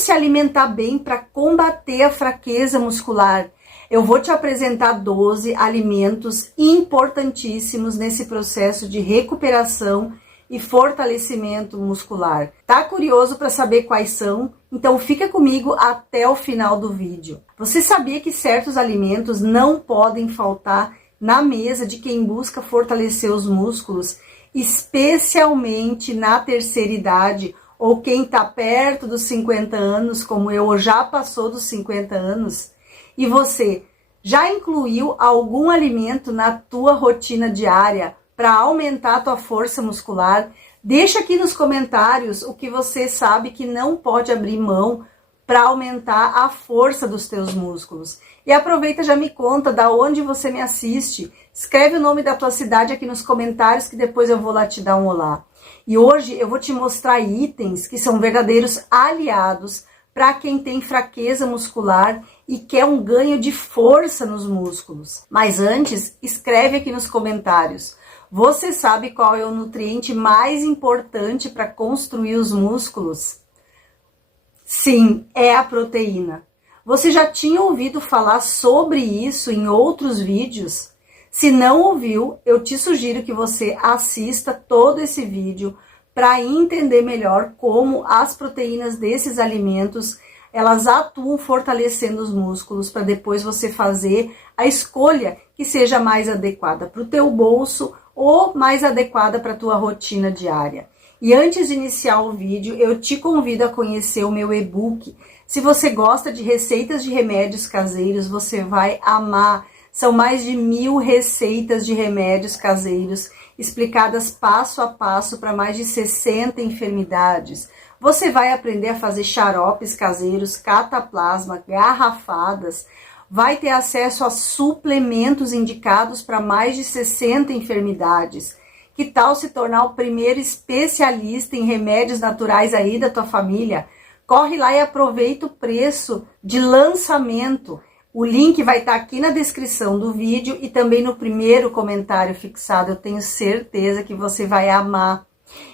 se alimentar bem para combater a fraqueza muscular? Eu vou te apresentar 12 alimentos importantíssimos nesse processo de recuperação e fortalecimento muscular. Tá curioso para saber quais são? Então fica comigo até o final do vídeo. Você sabia que certos alimentos não podem faltar na mesa de quem busca fortalecer os músculos, especialmente na terceira idade ou quem está perto dos 50 anos, como eu, ou já passou dos 50 anos? E você já incluiu algum alimento na tua rotina diária para aumentar a tua força muscular? Deixa aqui nos comentários o que você sabe que não pode abrir mão para aumentar a força dos teus músculos. E aproveita, já me conta da onde você me assiste. Escreve o nome da tua cidade aqui nos comentários que depois eu vou lá te dar um olá. E hoje eu vou te mostrar itens que são verdadeiros aliados para quem tem fraqueza muscular e quer um ganho de força nos músculos. Mas antes, escreve aqui nos comentários. Você sabe qual é o nutriente mais importante para construir os músculos? Sim, é a proteína. Você já tinha ouvido falar sobre isso em outros vídeos? Se não ouviu, eu te sugiro que você assista todo esse vídeo para entender melhor como as proteínas desses alimentos elas atuam fortalecendo os músculos, para depois você fazer a escolha que seja mais adequada para o teu bolso ou mais adequada para a tua rotina diária. E antes de iniciar o vídeo, eu te convido a conhecer o meu e-book. Se você gosta de receitas de remédios caseiros, você vai amar. São mais de 1000 receitas de remédios caseiros, explicadas passo a passo para mais de 60 enfermidades. Você vai aprender a fazer xaropes caseiros, cataplasma, garrafadas, vai ter acesso a suplementos indicados para mais de 60 enfermidades. Que tal se tornar o primeiro especialista em remédios naturais aí da tua família? Corre lá e aproveita o preço de lançamento. O link vai estar aqui na descrição do vídeo e também no primeiro comentário fixado. Eu tenho certeza que você vai amar.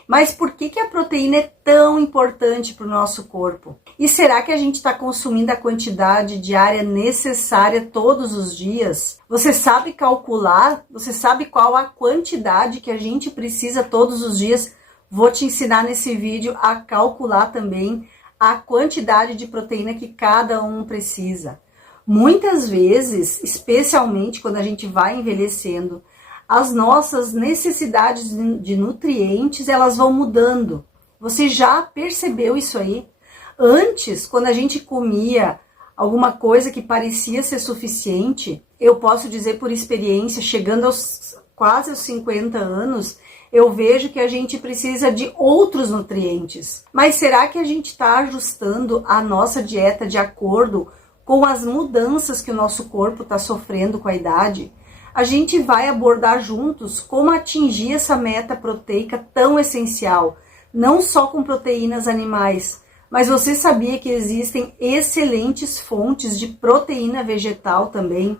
Mas por que a proteína é tão importante para o nosso corpo? E será que a gente está consumindo a quantidade diária necessária todos os dias? Você sabe calcular? Você sabe qual a quantidade que a gente precisa todos os dias? Vou te ensinar nesse vídeo a calcular também a quantidade de proteína que cada um precisa. Muitas vezes, especialmente quando a gente vai envelhecendo, as nossas necessidades de nutrientes, elas vão mudando. Você já percebeu isso aí? Antes, quando a gente comia alguma coisa que parecia ser suficiente, eu posso dizer por experiência, chegando quase aos 50 anos, eu vejo que a gente precisa de outros nutrientes. Mas será que a gente está ajustando a nossa dieta de acordo com as mudanças que o nosso corpo está sofrendo com a idade? A gente vai abordar juntos como atingir essa meta proteica tão essencial, não só com proteínas animais, mas você sabia que existem excelentes fontes de proteína vegetal também?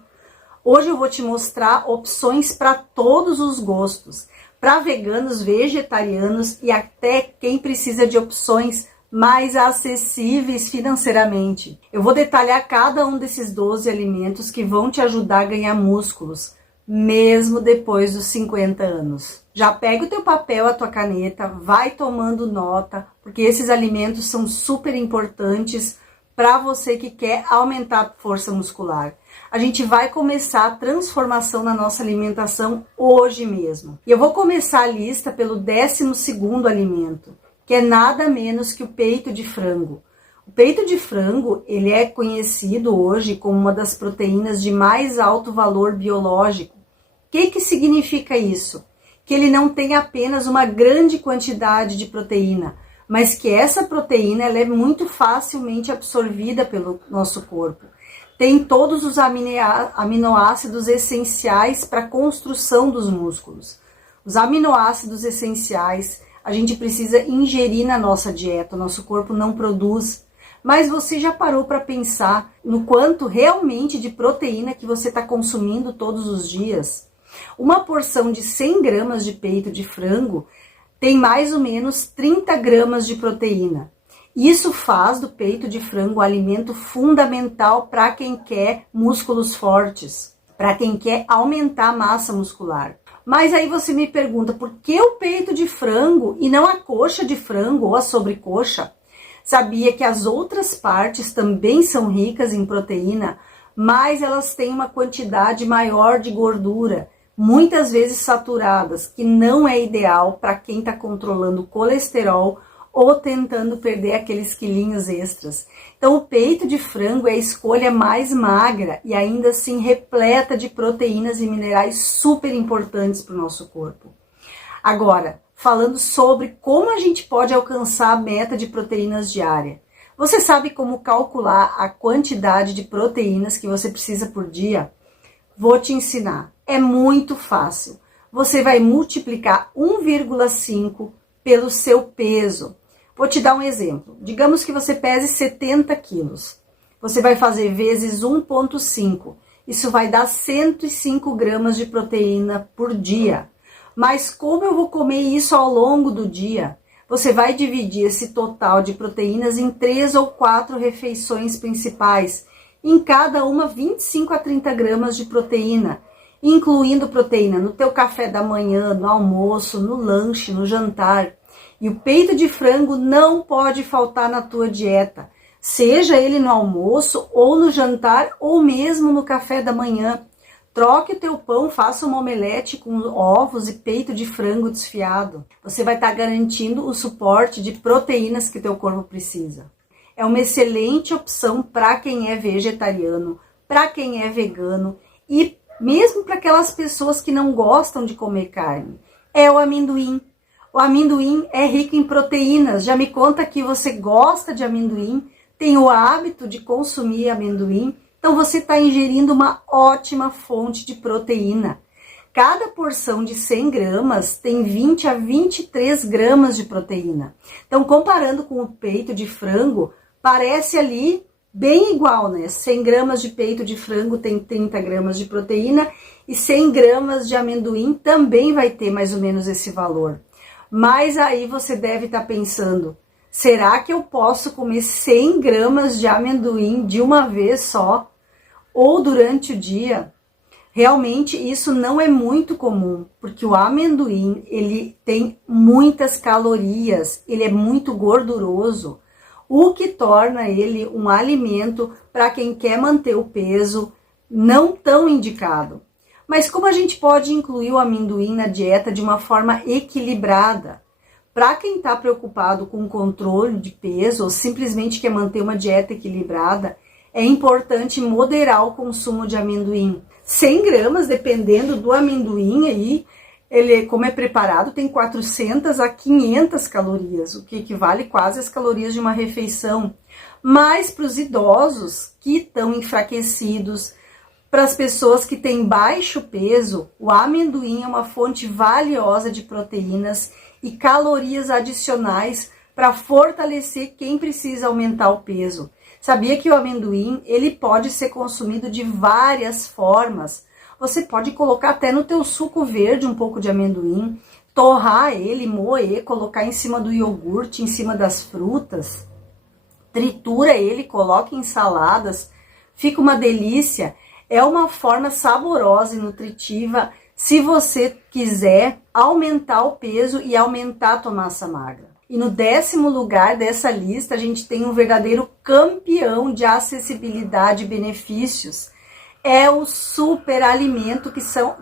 Hoje eu vou te mostrar opções para todos os gostos, para veganos, vegetarianos e até quem precisa de opções mais acessíveis financeiramente. Eu vou detalhar cada um desses 12 alimentos que vão te ajudar a ganhar músculos, mesmo depois dos 50 anos. Já pega o teu papel, a tua caneta, vai tomando nota, porque esses alimentos são super importantes para você que quer aumentar a força muscular. A gente vai começar a transformação na nossa alimentação hoje mesmo. E eu vou começar a lista pelo 12º alimento, que é nada menos que o peito de frango. O peito de frango, ele é conhecido hoje como uma das proteínas de mais alto valor biológico. O que significa isso? Que ele não tem apenas uma grande quantidade de proteína, mas que essa proteína ela é muito facilmente absorvida pelo nosso corpo. Tem todos os aminoácidos essenciais para a construção dos músculos. Os aminoácidos essenciais a gente precisa ingerir na nossa dieta, o nosso corpo não produz. Mas você já parou para pensar no quanto realmente de proteína que você está consumindo todos os dias? Uma porção de 100 gramas de peito de frango tem mais ou menos 30 gramas de proteína. Isso faz do peito de frango um alimento fundamental para quem quer músculos fortes, para quem quer aumentar a massa muscular. Mas aí você me pergunta, por que o peito de frango e não a coxa de frango ou a sobrecoxa? Sabia que as outras partes também são ricas em proteína, mas elas têm uma quantidade maior de gordura, muitas vezes saturadas, que não é ideal para quem está controlando o colesterol ou tentando perder aqueles quilinhos extras. Então o peito de frango é a escolha mais magra e ainda assim repleta de proteínas e minerais super importantes para o nosso corpo. Agora, falando sobre como a gente pode alcançar a meta de proteínas diária. Você sabe como calcular a quantidade de proteínas que você precisa por dia? Vou te ensinar. É muito fácil. Você vai multiplicar 1,5 pelo seu peso. Vou te dar um exemplo. Digamos que você pese 70 quilos. Você vai fazer vezes 1,5. Isso vai dar 105 gramas de proteína por dia. Mas como eu vou comer isso ao longo do dia? Você vai dividir esse total de proteínas em 3 ou 4 refeições principais. Em cada uma, 25 a 30 gramas de proteína, incluindo proteína no teu café da manhã, no almoço, no lanche, no jantar. E o peito de frango não pode faltar na tua dieta, seja ele no almoço ou no jantar ou mesmo no café da manhã. Troque o teu pão, faça uma omelete com ovos e peito de frango desfiado. Você vai estar garantindo o suporte de proteínas que teu corpo precisa. É uma excelente opção para quem é vegetariano, para quem é vegano e mesmo para aquelas pessoas que não gostam de comer carne. É o amendoim. O amendoim é rico em proteínas. Já me conta que você gosta de amendoim, tem o hábito de consumir amendoim, então você está ingerindo uma ótima fonte de proteína. Cada porção de 100 gramas tem 20 a 23 gramas de proteína. Então, comparando com o peito de frango, parece ali bem igual, né? 100 gramas de peito de frango tem 30 gramas de proteína e 100 gramas de amendoim também vai ter mais ou menos esse valor. Mas aí você deve estar pensando, será que eu posso comer 100 gramas de amendoim de uma vez só? Ou durante o dia? Realmente isso não é muito comum, porque o amendoim, ele tem muitas calorias, ele é muito gorduroso, o que torna ele um alimento para quem quer manter o peso não tão indicado. Mas como a gente pode incluir o amendoim na dieta de uma forma equilibrada? Para quem está preocupado com o controle de peso ou simplesmente quer manter uma dieta equilibrada, é importante moderar o consumo de amendoim. 100 gramas, dependendo do amendoim aí, ele, como é preparado, tem 400 a 500 calorias, o que equivale quase às calorias de uma refeição. Mas para os idosos que estão enfraquecidos, para as pessoas que têm baixo peso, o amendoim é uma fonte valiosa de proteínas e calorias adicionais para fortalecer quem precisa aumentar o peso. Sabia que o amendoim, ele pode ser consumido de várias formas. Você pode colocar até no teu suco verde um pouco de amendoim, torrar ele, moer, colocar em cima do iogurte, em cima das frutas. Tritura ele, coloca em saladas, fica uma delícia. É uma forma saborosa e nutritiva se você quiser aumentar o peso e aumentar a tua massa magra. E no 10º lugar dessa lista, a gente tem um verdadeiro campeão de acessibilidade e benefícios. É o super alimento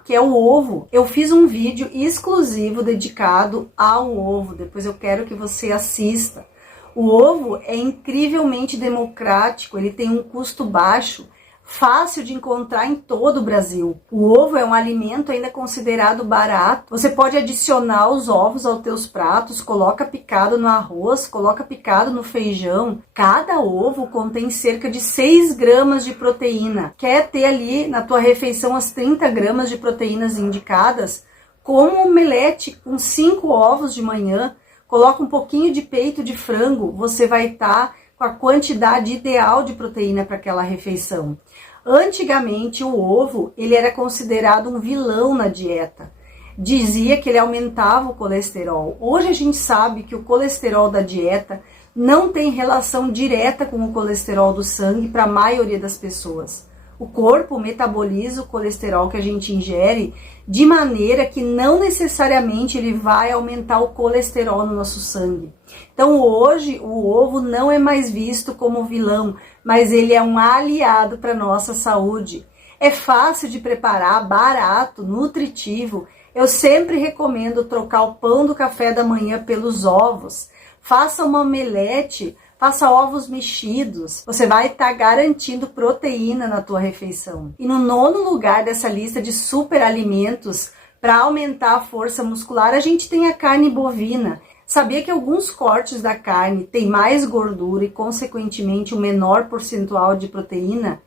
que é o ovo. Eu fiz um vídeo exclusivo dedicado ao ovo, depois eu quero que você assista. O ovo é incrivelmente democrático, ele tem um custo baixo, fácil de encontrar em todo o Brasil. O ovo é um alimento ainda considerado barato. Você pode adicionar os ovos aos teus pratos, coloca picado no arroz, coloca picado no feijão. Cada ovo contém cerca de 6 gramas de proteína. Quer ter ali na tua refeição as 30 gramas de proteínas indicadas? Como um omelete com 5 ovos de manhã, coloca um pouquinho de peito de frango, você vai estar com a quantidade ideal de proteína para aquela refeição. Antigamente, o ovo, ele era considerado um vilão na dieta. Dizia que ele aumentava o colesterol. Hoje a gente sabe que o colesterol da dieta não tem relação direta com o colesterol do sangue para a maioria das pessoas. O corpo metaboliza o colesterol que a gente ingere de maneira que não necessariamente ele vai aumentar o colesterol no nosso sangue. Então hoje o ovo não é mais visto como vilão, mas ele é um aliado para a nossa saúde. É fácil de preparar, barato, nutritivo. Eu sempre recomendo trocar o pão do café da manhã pelos ovos. Faça uma omelete, faça ovos mexidos. Você vai estar garantindo proteína na tua refeição. E no 9º lugar dessa lista de superalimentos, para aumentar a força muscular, a gente tem a carne bovina. Sabia que alguns cortes da carne têm mais gordura e, consequentemente, um menor percentual de proteína?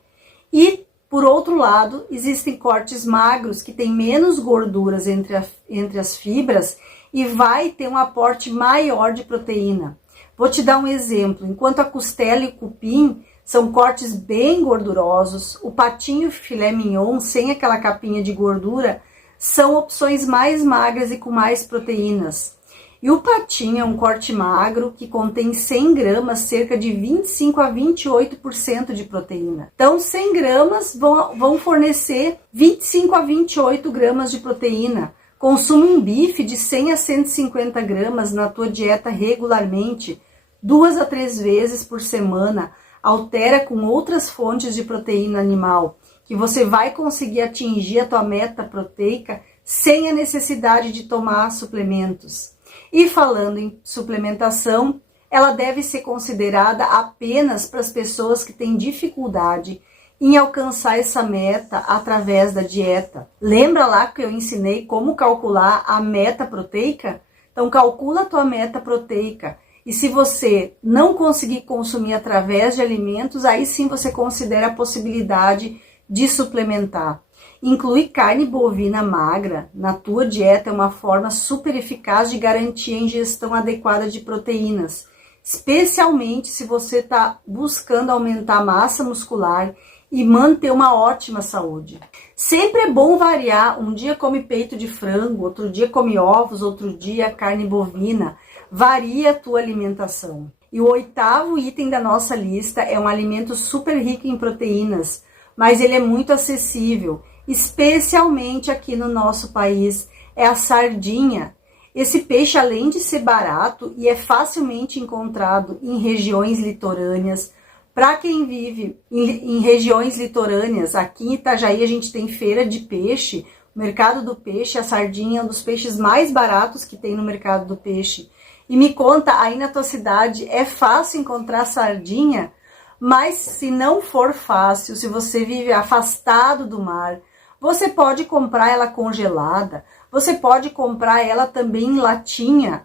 E, por outro lado, existem cortes magros que têm menos gorduras entre as fibras e vai ter um aporte maior de proteína. Vou te dar um exemplo. Enquanto a costela e o cupim são cortes bem gordurosos, o patinho e o filé mignon, sem aquela capinha de gordura, são opções mais magras e com mais proteínas. E o patinho é um corte magro que contém 100 gramas, cerca de 25 a 28% de proteína. Então, 100 gramas vão fornecer 25 a 28 gramas de proteína. Consuma um bife de 100 a 150 gramas na tua dieta regularmente, 2 a 3 vezes por semana. Altera com outras fontes de proteína animal, que você vai conseguir atingir a tua meta proteica sem a necessidade de tomar suplementos. E falando em suplementação, ela deve ser considerada apenas para as pessoas que têm dificuldade em alcançar essa meta através da dieta. Lembra lá que eu ensinei como calcular a meta proteica? Então calcula a tua meta proteica. E se você não conseguir consumir através de alimentos, aí sim você considera a possibilidade de suplementar. Incluir carne bovina magra na tua dieta é uma forma super eficaz de garantir a ingestão adequada de proteínas, especialmente se você está buscando aumentar a massa muscular e manter uma ótima saúde. Sempre é bom variar, um dia come peito de frango, outro dia come ovos, outro dia carne bovina. Varia a tua alimentação. E o 8º item da nossa lista é um alimento super rico em proteínas, mas ele é muito acessível, especialmente aqui no nosso país, é a sardinha. Esse peixe, além de ser barato e é facilmente encontrado em regiões litorâneas, para quem vive em regiões litorâneas, aqui em Itajaí a gente tem feira de peixe, o mercado do peixe, a sardinha é um dos peixes mais baratos que tem no mercado do peixe. E me conta, aí na tua cidade é fácil encontrar sardinha? Mas se não for fácil, se você vive afastado do mar, você pode comprar ela congelada, você pode comprar ela também em latinha.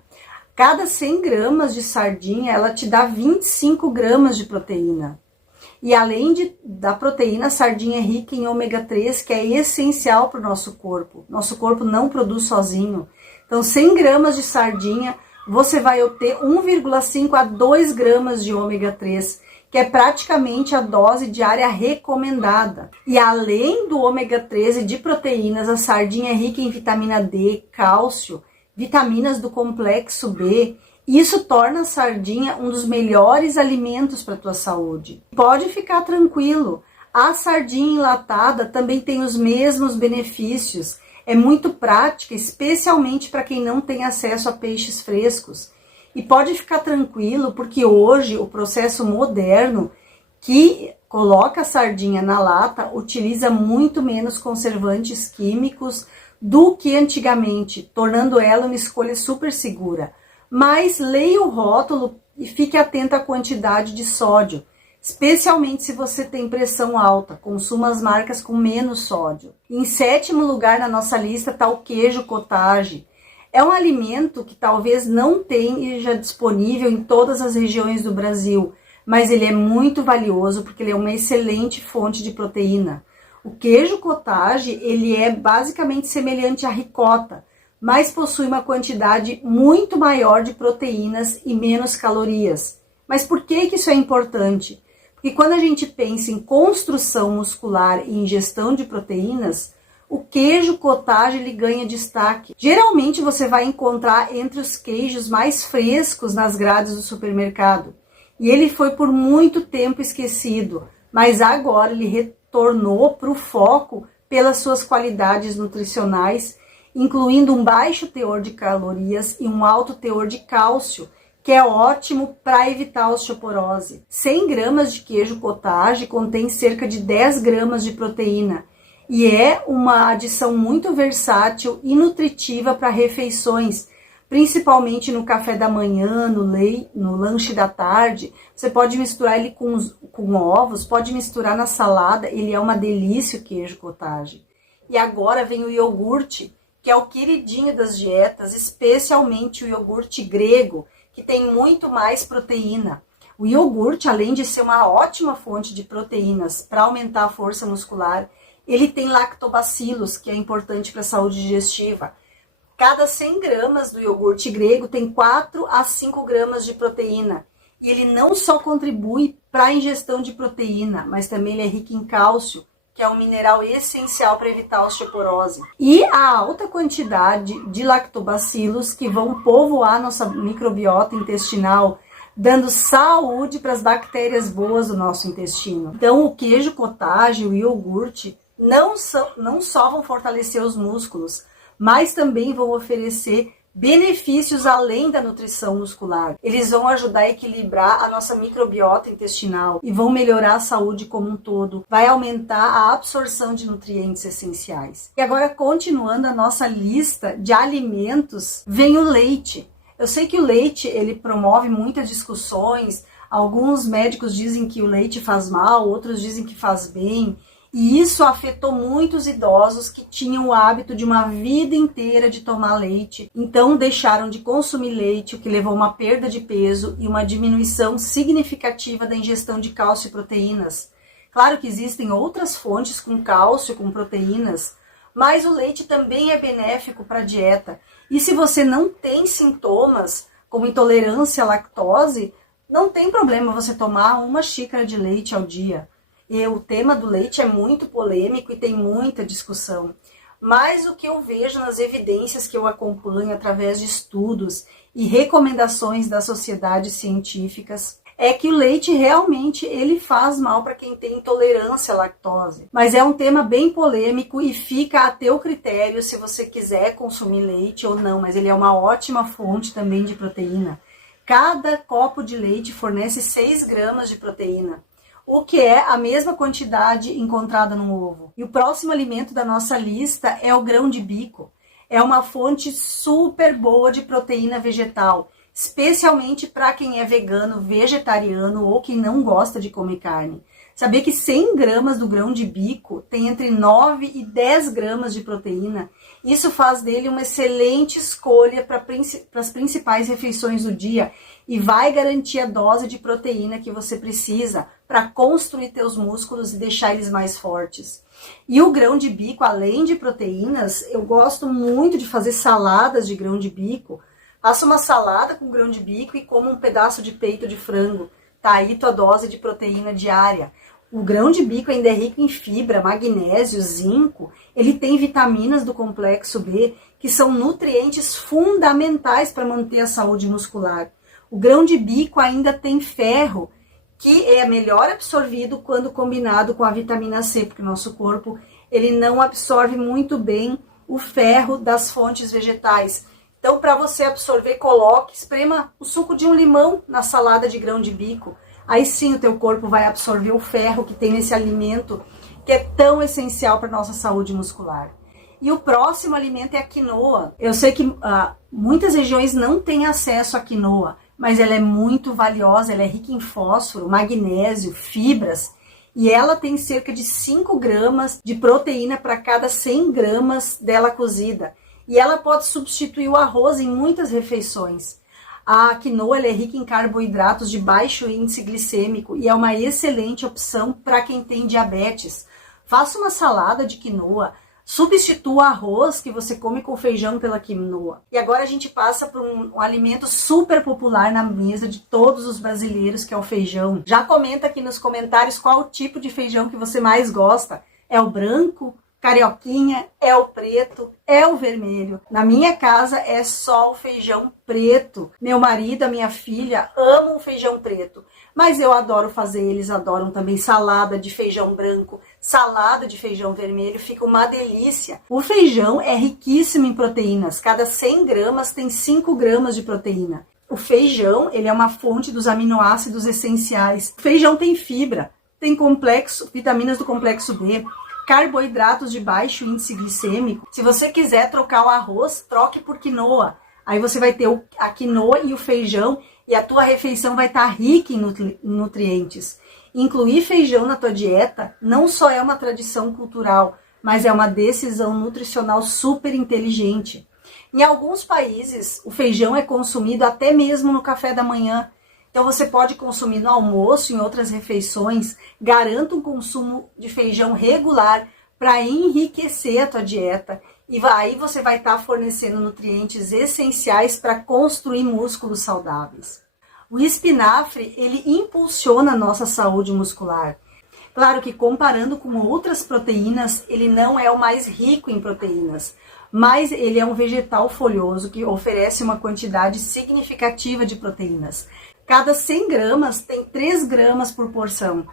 Cada 100 gramas de sardinha, ela te dá 25 gramas de proteína. E além da proteína, a sardinha é rica em ômega 3, que é essencial para o nosso corpo. Nosso corpo não produz sozinho. Então, 100 gramas de sardinha, você vai obter 1,5 a 2 gramas de ômega 3, que é praticamente a dose diária recomendada. E além do ômega 3 e de proteínas, a sardinha é rica em vitamina D, cálcio, vitaminas do complexo B. Isso torna a sardinha um dos melhores alimentos para a tua saúde. Pode ficar tranquilo, a sardinha enlatada também tem os mesmos benefícios. É muito prática, especialmente para quem não tem acesso a peixes frescos. E pode ficar tranquilo, porque hoje o processo moderno que coloca a sardinha na lata utiliza muito menos conservantes químicos do que antigamente, tornando ela uma escolha super segura. Mas leia o rótulo e fique atento à quantidade de sódio, especialmente se você tem pressão alta, consuma as marcas com menos sódio. Em 7º lugar na nossa lista está o queijo cottage. É um alimento que talvez não tenha disponível em todas as regiões do Brasil, mas ele é muito valioso porque ele é uma excelente fonte de proteína. O queijo cottage, ele é basicamente semelhante à ricota, mas possui uma quantidade muito maior de proteínas e menos calorias. Mas por que isso é importante? Porque quando a gente pensa em construção muscular e ingestão de proteínas, o queijo cottage ele ganha destaque. Geralmente você vai encontrar entre os queijos mais frescos nas grades do supermercado. E ele foi por muito tempo esquecido, mas agora ele retornou para o foco pelas suas qualidades nutricionais, incluindo um baixo teor de calorias e um alto teor de cálcio, que é ótimo para evitar a osteoporose. 100 gramas de queijo cottage contém cerca de 10 gramas de proteína e é uma adição muito versátil e nutritiva para refeições, principalmente no café da manhã, no lanche da tarde. Você pode misturar ele com ovos, pode misturar na salada, ele é uma delícia o queijo cottage. E agora vem o iogurte, que é o queridinho das dietas, especialmente o iogurte grego, que tem muito mais proteína. O iogurte, além de ser uma ótima fonte de proteínas para aumentar a força muscular, ele tem lactobacilos, que é importante para a saúde digestiva. Cada 100 gramas do iogurte grego tem 4 a 5 gramas de proteína. E ele não só contribui para a ingestão de proteína, mas também ele é rico em cálcio, que é um mineral essencial para evitar a osteoporose. E a alta quantidade de lactobacilos que vão povoar nossa microbiota intestinal, dando saúde para as bactérias boas do nosso intestino. Então, o queijo cottage, o iogurte, não só vão fortalecer os músculos, mas também vão oferecer benefícios além da nutrição muscular. Eles vão ajudar a equilibrar a nossa microbiota intestinal e vão melhorar a saúde como um todo. Vai aumentar a absorção de nutrientes essenciais. E agora, continuando a nossa lista de alimentos, vem o leite. Eu sei que o leite, ele promove muitas discussões. Alguns médicos dizem que o leite faz mal, outros dizem que faz bem. E isso afetou muitos idosos que tinham o hábito de uma vida inteira de tomar leite. Então deixaram de consumir leite, o que levou a uma perda de peso e uma diminuição significativa da ingestão de cálcio e proteínas. Claro que existem outras fontes com cálcio, com proteínas, mas o leite também é benéfico para a dieta. E se você não tem sintomas, como intolerância à lactose, não tem problema você tomar 1 xícara de leite ao dia. E o tema do leite é muito polêmico e tem muita discussão. Mas o que eu vejo nas evidências que eu acompanho através de estudos e recomendações das sociedades científicas é que o leite realmente ele faz mal para quem tem intolerância à lactose. Mas é um tema bem polêmico e fica a teu critério se você quiser consumir leite ou não. Mas ele é uma ótima fonte também de proteína. Cada copo de leite fornece 6 gramas de proteína, o que é a mesma quantidade encontrada no ovo. E o próximo alimento da nossa lista é o grão de bico. É uma fonte super boa de proteína vegetal, especialmente para quem é vegano, vegetariano ou quem não gosta de comer carne. Saber que 100 gramas do grão de bico tem entre 9 e 10 gramas de proteína, isso faz dele uma excelente escolha para as principais refeições do dia e vai garantir a dose de proteína que você precisa para construir teus músculos e deixar eles mais fortes. E o grão de bico, além de proteínas, eu gosto muito de fazer saladas de grão de bico. Faça uma salada com grão de bico e coma um pedaço de peito de frango. Tá aí tua dose de proteína diária. O grão de bico ainda é rico em fibra, magnésio, zinco. Ele tem vitaminas do complexo B, que são nutrientes fundamentais para manter a saúde muscular. O grão de bico ainda tem ferro, que é melhor absorvido quando combinado com a vitamina C, porque o nosso corpo ele não absorve muito bem o ferro das fontes vegetais. Então, para você absorver, esprema o suco de um limão na salada de grão de bico. Aí sim o teu corpo vai absorver o ferro que tem nesse alimento, que é tão essencial para a nossa saúde muscular. E o próximo alimento é a quinoa. Eu sei que muitas regiões não têm acesso à quinoa, mas ela é muito valiosa, ela é rica em fósforo, magnésio, fibras, e ela tem cerca de 5 gramas de proteína para cada 100 gramas dela cozida. E ela pode substituir o arroz em muitas refeições. A quinoa ela é rica em carboidratos de baixo índice glicêmico e é uma excelente opção para quem tem diabetes. Faça uma salada de quinoa, substitua o arroz que você come com feijão pela quinoa. E agora a gente passa por um alimento super popular na mesa de todos os brasileiros, que é o feijão. Já comenta aqui nos comentários qual o tipo de feijão que você mais gosta. É o branco, carioquinha, é o preto, é o vermelho. Na minha casa é só o feijão preto. Meu marido, a minha filha amam feijão preto, mas eu adoro fazer, eles adoram também salada de feijão branco, salada de feijão vermelho, fica uma delícia. O feijão é riquíssimo em proteínas, cada 100 gramas tem 5 gramas de proteína. O feijão, ele é uma fonte dos aminoácidos essenciais. O feijão tem fibra, tem vitaminas do complexo B, carboidratos de baixo índice glicêmico. Se você quiser trocar o arroz, troque por quinoa. Aí você vai ter a quinoa e o feijão e a tua refeição vai estar rica em nutrientes. Incluir feijão na tua dieta não só é uma tradição cultural, mas é uma decisão nutricional super inteligente. Em alguns países, o feijão é consumido até mesmo no café da manhã. Então você pode consumir no almoço, em outras refeições. Garanta um consumo de feijão regular para enriquecer a tua dieta. E aí você vai estar fornecendo nutrientes essenciais para construir músculos saudáveis. O espinafre, ele impulsiona a nossa saúde muscular. Claro que comparando com outras proteínas, ele não é o mais rico em proteínas, mas ele é um vegetal folhoso que oferece uma quantidade significativa de proteínas. Cada 100 gramas tem 3 gramas por porção.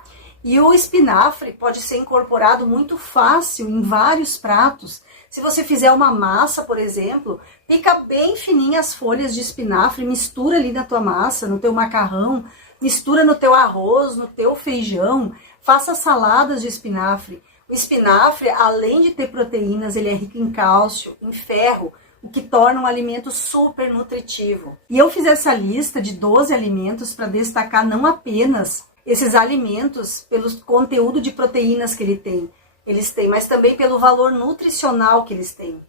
E o espinafre pode ser incorporado muito fácil em vários pratos. Se você fizer uma massa, por exemplo, pica bem fininha as folhas de espinafre, mistura ali na tua massa, no teu macarrão, mistura no teu arroz, no teu feijão, faça saladas de espinafre. O espinafre, além de ter proteínas, ele é rico em cálcio, em ferro, o que torna um alimento super nutritivo. E eu fiz essa lista de 12 alimentos para destacar não apenas esses alimentos pelo conteúdo de proteínas que eles têm, mas também pelo valor nutricional que eles têm.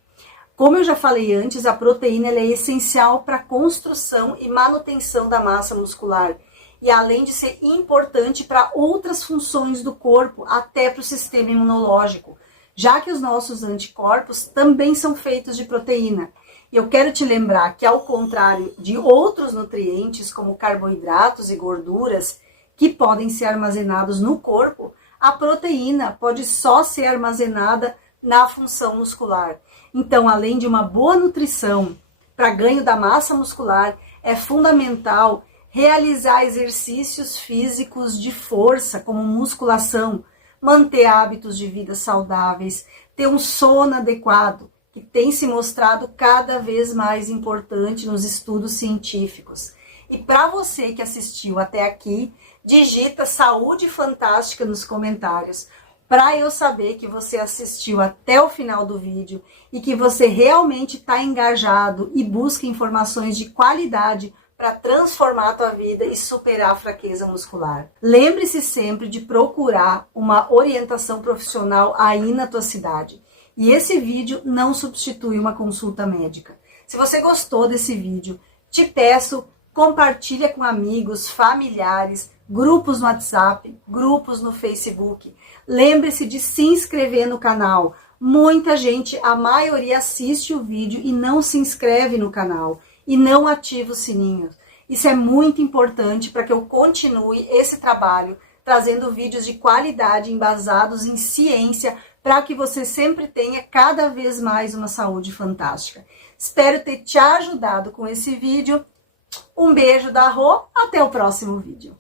Como eu já falei antes, a proteína ela é essencial para a construção e manutenção da massa muscular. E além de ser importante para outras funções do corpo, até para o sistema imunológico, já que os nossos anticorpos também são feitos de proteína. E eu quero te lembrar que, ao contrário de outros nutrientes, como carboidratos e gorduras, que podem ser armazenados no corpo, a proteína pode só ser armazenada na função muscular. Então, além de uma boa nutrição para ganho da massa muscular, é fundamental realizar exercícios físicos de força, como musculação, manter hábitos de vida saudáveis, ter um sono adequado, que tem se mostrado cada vez mais importante nos estudos científicos. E para você que assistiu até aqui, digita Saúde Fantástica nos comentários, para eu saber que você assistiu até o final do vídeo e que você realmente está engajado e busca informações de qualidade para transformar a tua vida e superar a fraqueza muscular. Lembre-se sempre de procurar uma orientação profissional aí na tua cidade. E esse vídeo não substitui uma consulta médica. Se você gostou desse vídeo, te peço, compartilha com amigos, familiares, grupos no WhatsApp, grupos no Facebook. Lembre-se de se inscrever no canal. Muita gente, a maioria, assiste o vídeo e não se inscreve no canal. E não ativa o sininho. Isso é muito importante para que eu continue esse trabalho, trazendo vídeos de qualidade embasados em ciência, para que você sempre tenha cada vez mais uma saúde fantástica. Espero ter te ajudado com esse vídeo. Um beijo da Rô, até o próximo vídeo.